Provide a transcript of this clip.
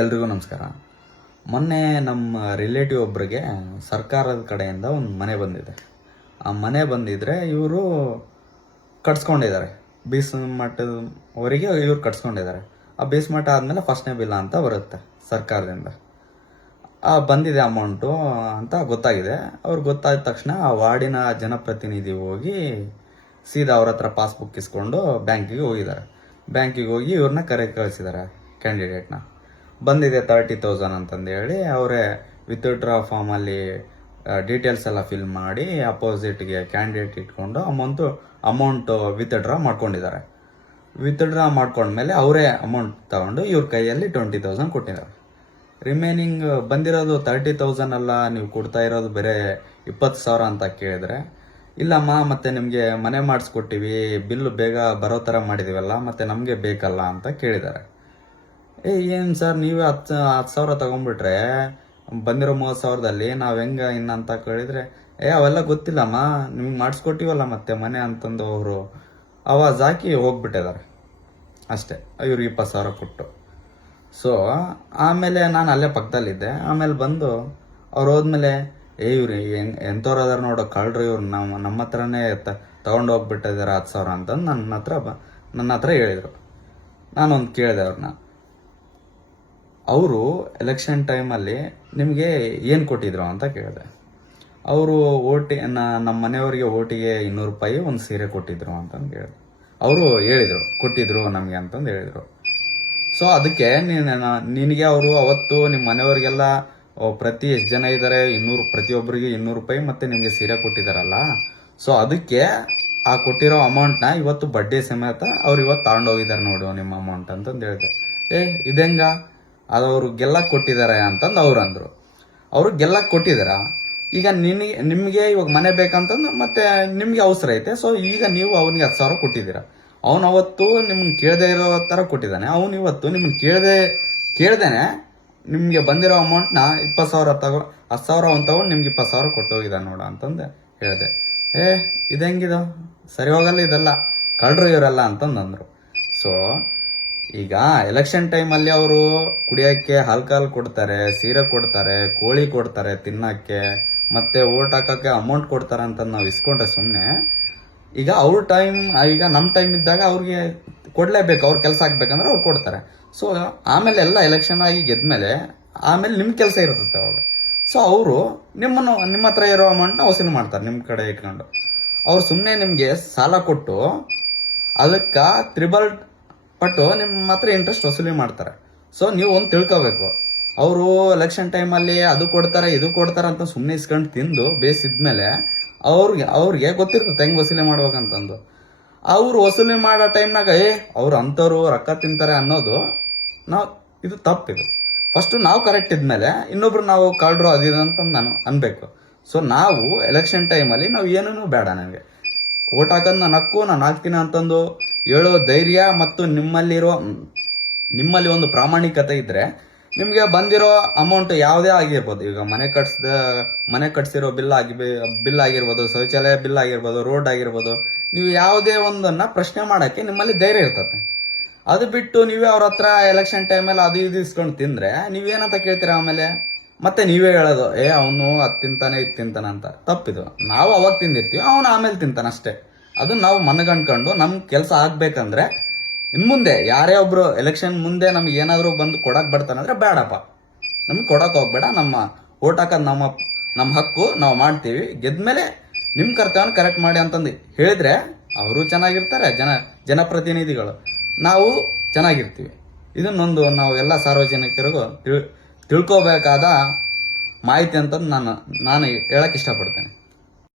ಎಲ್ರಿಗೂ ನಮಸ್ಕಾರ. ಮೊನ್ನೆ ನಮ್ಮ ರಿಲೇಟಿವ್ ಒಬ್ಬರಿಗೆ ಸರ್ಕಾರದ ಕಡೆಯಿಂದ ಒಂದು ಮನೆ ಬಂದಿದೆ. ಆ ಮನೆ ಬಂದಿದ್ರೆ ಇವರು ಕಟ್ಸ್ಕೊಂಡಿದ್ದಾರೆ. ಮಟ್ಟದವರೆಗೆ ಇವ್ರು ಕಟ್ಸ್ಕೊಂಡಿದ್ದಾರೆ. ಆ ಮಟ್ಟ ಆದಮೇಲೆ ಫಸ್ಟ್ನೇ ಬಿಲ್ ಅಂತ ಬರುತ್ತೆ ಸರ್ಕಾರದಿಂದ. ಬಂದಿದೆ ಅಮೌಂಟು ಅಂತ ಗೊತ್ತಾಗಿದೆ. ಅವ್ರಿಗೆ ಗೊತ್ತಾದ ತಕ್ಷಣ ಆ ವಾರ್ಡಿನ ಜನಪ್ರತಿನಿಧಿ ಹೋಗಿ ಸೀದಾ ಅವ್ರ ಹತ್ರ ಪಾಸ್ಬುಕ್ ಇಸ್ಕೊಂಡು ಬ್ಯಾಂಕಿಗೆ ಹೋಗಿದ್ದಾರೆ. ಬ್ಯಾಂಕಿಗೆ ಹೋಗಿ ಇವ್ರನ್ನ ಕಳಿಸಿದ್ದಾರೆ, ಕ್ಯಾಂಡಿಡೇಟ್ನ. ಬಂದಿದೆ 30,000 ಅಂತಂದು ಹೇಳಿ ಅವರೇ ವಿತ್ಡ್ರಾ ಫಾರ್ಮಲ್ಲಿ ಡೀಟೇಲ್ಸ್ ಎಲ್ಲ ಫಿಲ್ ಮಾಡಿ ಅಪೋಸಿಟ್ಗೆ ಕ್ಯಾಂಡಿಡೇಟ್ ಇಟ್ಕೊಂಡು ಅಮೌಂಟು ವಿತ್ಡ್ರಾ ಮಾಡ್ಕೊಂಡಿದ್ದಾರೆ. ವಿತ್ಡ್ರಾ ಮಾಡ್ಕೊಂಡ್ಮೇಲೆ ಅವರೇ ಅಮೌಂಟ್ ತಗೊಂಡು ಇವ್ರ ಕೈಯಲ್ಲಿ 20,000 ಕೊಟ್ಟಿದ್ದಾರೆ. ರಿಮೈನಿಂಗ್ ಬಂದಿರೋದು 30,000 ಅಲ್ಲ, ನೀವು ಕೊಡ್ತಾ ಇರೋದು ಬೇರೆ 20,000 ಅಂತ ಕೇಳಿದ್ರೆ, ಇಲ್ಲಮ್ಮ ಮತ್ತೆ ನಿಮಗೆ ಮನೆ ಮಾಡಿಸ್ಕೊಟ್ಟಿವಿ, ಬಿಲ್ಲು ಬೇಗ ಬರೋ ಥರ ಮಾಡಿದೀವಲ್ಲ, ಮತ್ತೆ ನಮಗೆ ಬೇಕಲ್ಲ ಅಂತ ಕೇಳಿದ್ದಾರೆ. ಏನು ಸರ್, ನೀವೇ 10,000 ತಗೊಂಡ್ಬಿಟ್ರೆ ಬಂದಿರೋ 30,000ದಲ್ಲಿ ನಾವು ಹೆಂಗೆ ಇನ್ನಂತ ಕೇಳಿದ್ರೆ, ಅವೆಲ್ಲ ಗೊತ್ತಿಲ್ಲಮ್ಮ, ನಿಮ್ಗೆ ಮಾಡಿಸ್ಕೊಟ್ಟಿವಲ್ಲ ಮತ್ತೆ ಮನೆ ಅಂತಂದು ಅವರು ಆವಾಜ್ ಹಾಕಿ ಹೋಗ್ಬಿಟ್ಟಿದ್ದಾರೆ ಅಷ್ಟೇ, ಇವ್ರು 20,000 ಕೊಟ್ಟು. ಸೊ ಆಮೇಲೆ ನಾನು ಅಲ್ಲೇ ಪಕ್ಕದಲ್ಲಿದ್ದೆ. ಆಮೇಲೆ ಬಂದು ಅವ್ರು ಹೋದ್ಮೇಲೆ ಇವ್ರು ಎಂಥವ್ರು ಅದಾರ ನೋಡೋ ಕಳ್ರು, ಇವ್ರು ನಮ್ಮ ಹತ್ರನೇ ತಗೊಂಡು ಹೋಗ್ಬಿಟ್ಟಿದ್ದಾರೆ 10,000 ಅಂತಂದು ನನ್ನ ಹತ್ರ ಹೇಳಿದರು. ನಾನೊಂದು ಕೇಳಿದೆ ಅವ್ರನ್ನ, ಅವರು ಎಲೆಕ್ಷನ್ ಟೈಮಲ್ಲಿ ನಿಮಗೆ ಏನು ಕೊಟ್ಟಿದ್ರು ಅಂತ ಕೇಳಿದೆ. ಅವರು ನಮ್ಮ ಮನೆಯವರಿಗೆ ಓಟಿಗೆ 200 ರೂಪಾಯಿ ಒಂದು ಸೀರೆ ಕೊಟ್ಟಿದ್ರು ಅಂತಂದು ಹೇಳಿದ್ರು. ಅವರು ಹೇಳಿದರು ಕೊಟ್ಟಿದ್ರು ನಮಗೆ ಅಂತಂದು ಹೇಳಿದರು. ಸೊ ಅದಕ್ಕೆ ನಿನಗೆ ಅವರು ಅವತ್ತು ನಿಮ್ಮ ಮನೆಯವರಿಗೆಲ್ಲ ಪ್ರತಿ ಎಷ್ಟು ಜನ ಇದ್ದಾರೆ, ಪ್ರತಿಯೊಬ್ಬರಿಗೆ 200 ರೂಪಾಯಿ ಮತ್ತೆ ನಿಮಗೆ ಸೀರೆ ಕೊಟ್ಟಿದ್ದಾರಲ್ಲ, ಸೊ ಅದಕ್ಕೆ ಆ ಕೊಟ್ಟಿರೋ ಅಮೌಂಟ್ನ ಇವತ್ತು ಬಡ್ಡಿ ಸಮೇತ ಅವ್ರು ಇವತ್ತು ತಗೊಂಡೋಗಿದ್ದಾರೆ ನೋಡು ನಿಮ್ಮ ಅಮೌಂಟ್ ಅಂತಂದು ಹೇಳಿದೆ. ಇದೆಂಗ ಅದು ಅವ್ರು ಗೆಲ್ಲಕ್ಕೆ ಕೊಟ್ಟಿದ್ದಾರೆ ಅಂತಂದು ಅವ್ರು ಅಂದರು. ಅವರು ಗೆಲ್ಲಕ್ಕೆ ಕೊಟ್ಟಿದ್ದಾರ. ಈಗ ನಿಮಗೆ ಇವಾಗ ಮನೆ ಬೇಕಂತಂದು ಮತ್ತೆ ನಿಮ್ಗೆ ಅವಸರ ಐತೆ. ಸೊ ಈಗ ನೀವು ಅವನಿಗೆ 10,000 ಕೊಟ್ಟಿದ್ದೀರ. ಅವನು ಅವತ್ತು ನಿಮ್ಮನ್ನು ಕೇಳದೆ ಇರೋ ಥರ ಕೊಟ್ಟಿದ್ದಾನೆ. ಅವನು ಇವತ್ತು ನಿಮ್ಮನ್ನು ಕೇಳ್ದೇನೆ ನಿಮಗೆ ಬಂದಿರೋ ಅಮೌಂಟ್ನ 20,000 10,000 ಅವ್ನು ತಗೊಂಡು ನಿಮ್ಗೆ 20,000 ಕೊಟ್ಟು ಹೋಗಿದ್ದಾನೆ ನೋಡು ಅಂತಂದು ಹೇಳಿದೆ. ಇದೆಂಗಿದು, ಸರಿ ಹೋಗಲ್ಲ, ಇದೆಲ್ಲ ಕಳ್ರು ಇವರೆಲ್ಲ ಅಂತಂದು ಅಂದರು. ಸೊ ಈಗ ಎಲೆಕ್ಷನ್ ಟೈಮಲ್ಲಿ ಅವರು ಕುಡಿಯೋಕ್ಕೆ ಆಲ್ಕೋಹಾಲ್ ಕೊಡ್ತಾರೆ, ಸೀರೆ ಕೊಡ್ತಾರೆ, ಕೋಳಿ ಕೊಡ್ತಾರೆ ತಿನ್ನಕ್ಕೆ, ಮತ್ತೆ ಓಟ್ ಹಾಕಕ್ಕೆ ಅಮೌಂಟ್ ಕೊಡ್ತಾರೆ ಅಂತ ನಾವು ಇಸ್ಕೊಂಡ್ರೆ ಸುಮ್ಮನೆ. ಈಗ ಅವ್ರ ಟೈಮ್, ಈಗ ನಮ್ಮ ಟೈಮ್ ಇದ್ದಾಗ ಅವ್ರಿಗೆ ಕೊಡಲೇಬೇಕು, ಅವ್ರ ಕೆಲಸ ಆಗ್ಬೇಕಂದ್ರೆ ಅವ್ರು ಕೊಡ್ತಾರೆ. ಸೊ ಆಮೇಲೆ ಎಲ್ಲ ಎಲೆಕ್ಷನ್ ಆಗಿ ಗೆದ್ಮೇಲೆ ಆಮೇಲೆ ನಿಮ್ಮ ಕೆಲಸ ಇರ್ತದೆ ಅವಾಗ. ಸೊ ಅವರು ನಿಮ್ಮ ಹತ್ರ ಇರೋ ಅಮೌಂಟ್ನ ವಸೂಲಿ ಮಾಡ್ತಾರೆ ನಿಮ್ಮ ಕಡೆ ಇಟ್ಕೊಂಡು. ಅವ್ರು ಸುಮ್ಮನೆ ನಿಮಗೆ ಸಾಲ ಕೊಟ್ಟು ಅದಕ್ಕೆ 3 ಪಟ್ಟು ನಿಮ್ಮ ಹತ್ರ ಇಂಟ್ರೆಸ್ಟ್ ವಸೂಲಿ ಮಾಡ್ತಾರೆ. ಸೊ ನೀವು ಒಂದು ತಿಳ್ಕೋಬೇಕು, ಅವರು ಎಲೆಕ್ಷನ್ ಟೈಮಲ್ಲಿ ಅದು ಕೊಡ್ತಾರೆ ಇದು ಕೊಡ್ತಾರೆ ಅಂತ ಸುಮ್ಮನೆ ಇಸ್ಕೊಂಡು ತಿಂದು ಬೇಯಿಸಿದ್ಮೇಲೆ ಅವ್ರಿಗೆ ಗೊತ್ತಿರ್ತದೆ ಹೆಂಗೆ ವಸೂಲಿ ಮಾಡ್ಬೇಕಂತಂದು. ಅವ್ರು ವಸೂಲಿ ಮಾಡೋ ಟೈಮ್ನಾಗ ಅವ್ರು ಅಂಥವ್ರು ರೊಕ್ಕ ತಿಂತಾರೆ ಅನ್ನೋದು ಇದು ತಪ್ಪಿದು. ಫಸ್ಟು ನಾವು ಕರೆಕ್ಟ್ ಇದ್ಮೇಲೆ ಇನ್ನೊಬ್ರು ನಾವು ಕಳ್ರು ಅದಿದೆ ಅಂತಂದು ನಾನು ಅನ್ಬೇಕು. ಸೊ ನಾವು ಎಲೆಕ್ಷನ್ ಟೈಮಲ್ಲಿ ನಾವು ಏನೂ ಬೇಡ, ನನಗೆ ಓಟ್ ಹಾಕೋದು ನಾನು ಹಕ್ಕು, ನಾನು ಹಾಕ್ತೀನಿ ಅಂತಂದು ಹೇಳೋ ಧೈರ್ಯ ಮತ್ತು ನಿಮ್ಮಲ್ಲಿ ಒಂದು ಪ್ರಾಮಾಣಿಕತೆ ಇದ್ರೆ ನಿಮಗೆ ಬಂದಿರೋ ಅಮೌಂಟ್ ಯಾವುದೇ ಆಗಿರ್ಬೋದು. ಈಗ ಮನೆ ಕಟ್ಸಿರೋ ಬಿಲ್ ಆಗಿರ್ಬೋದು, ಶೌಚಾಲಯ ಬಿಲ್ ಆಗಿರ್ಬೋದು, ರೋಡ್ ಆಗಿರ್ಬೋದು, ನೀವು ಯಾವುದೇ ಒಂದನ್ನ ಪ್ರಶ್ನೆ ಮಾಡಕ್ಕೆ ನಿಮ್ಮಲ್ಲಿ ಧೈರ್ಯ ಇರ್ತದೆ. ಅದು ಬಿಟ್ಟು ನೀವೇ ಅವ್ರ ಹತ್ರ ಎಲೆಕ್ಷನ್ ಟೈಮಲ್ಲಿ ಅದು ಇದು ಇಸ್ಕೊಂಡು ತಿಂದ್ರೆ ನೀವೇನಂತ ಕೇಳ್ತೀರಾ ಆಮೇಲೆ? ಮತ್ತೆ ನೀವೇ ಹೇಳೋದು ಅವನು ಅದು ತಿಂತಾನೆ ಇದು ತಿಂತಾನೆ ಅಂತ. ತಪ್ಪಿದು. ನಾವು ಅವಾಗ ತಿಂದಿರ್ತೀವಿ, ಅವನು ಆಮೇಲೆ ತಿಂತಾನೆ ಅಷ್ಟೇ. ಅದು ನಾವು ಮನಗಂಡ್ಕೊಂಡು ನಮ್ಮ ಕೆಲಸ ಆಗ್ಬೇಕಂದ್ರೆ ಇನ್ಮುಂದೆ ಯಾರೇ ಒಬ್ರು ಎಲೆಕ್ಷನ್ ಮುಂದೆ ನಮ್ಗೆ ಏನಾದರೂ ಬಂದು ಕೊಡಕ್ ಬರ್ತಾನಂದ್ರೆ ಬೇಡಪ್ಪ, ನಮ್ಗೆ ಕೊಡಕ್ ಹೋಗ್ಬೇಡ. ನಮ್ಮ ಓಟ್ ಹಾಕೋದು ನಮ್ಮ ಹಕ್ಕು, ನಾವು ಮಾಡ್ತೀವಿ. ಗೆದ್ಮೇಲೆ ನಿಮ್ಮ ಕರ್ತವ್ಯನ ಕರೆಕ್ಟ್ ಮಾಡಿ ಅಂತಂದು ಹೇಳಿದ್ರೆ ಅವರು ಚೆನ್ನಾಗಿರ್ತಾರೆ, ಜನಪ್ರತಿನಿಧಿಗಳು, ನಾವು ಚೆನ್ನಾಗಿರ್ತೀವಿ. ಇದನ್ನೊಂದು ನಾವು ಎಲ್ಲ ಸಾರ್ವಜನಿಕರಿಗೂ ತಿಳ್ಕೋಬೇಕಾದ ಮಾಹಿತಿ ಅಂತಂದು ನಾನು ಹೇಳಕ್ ಇಷ್ಟಪಡ್ತೇನೆ.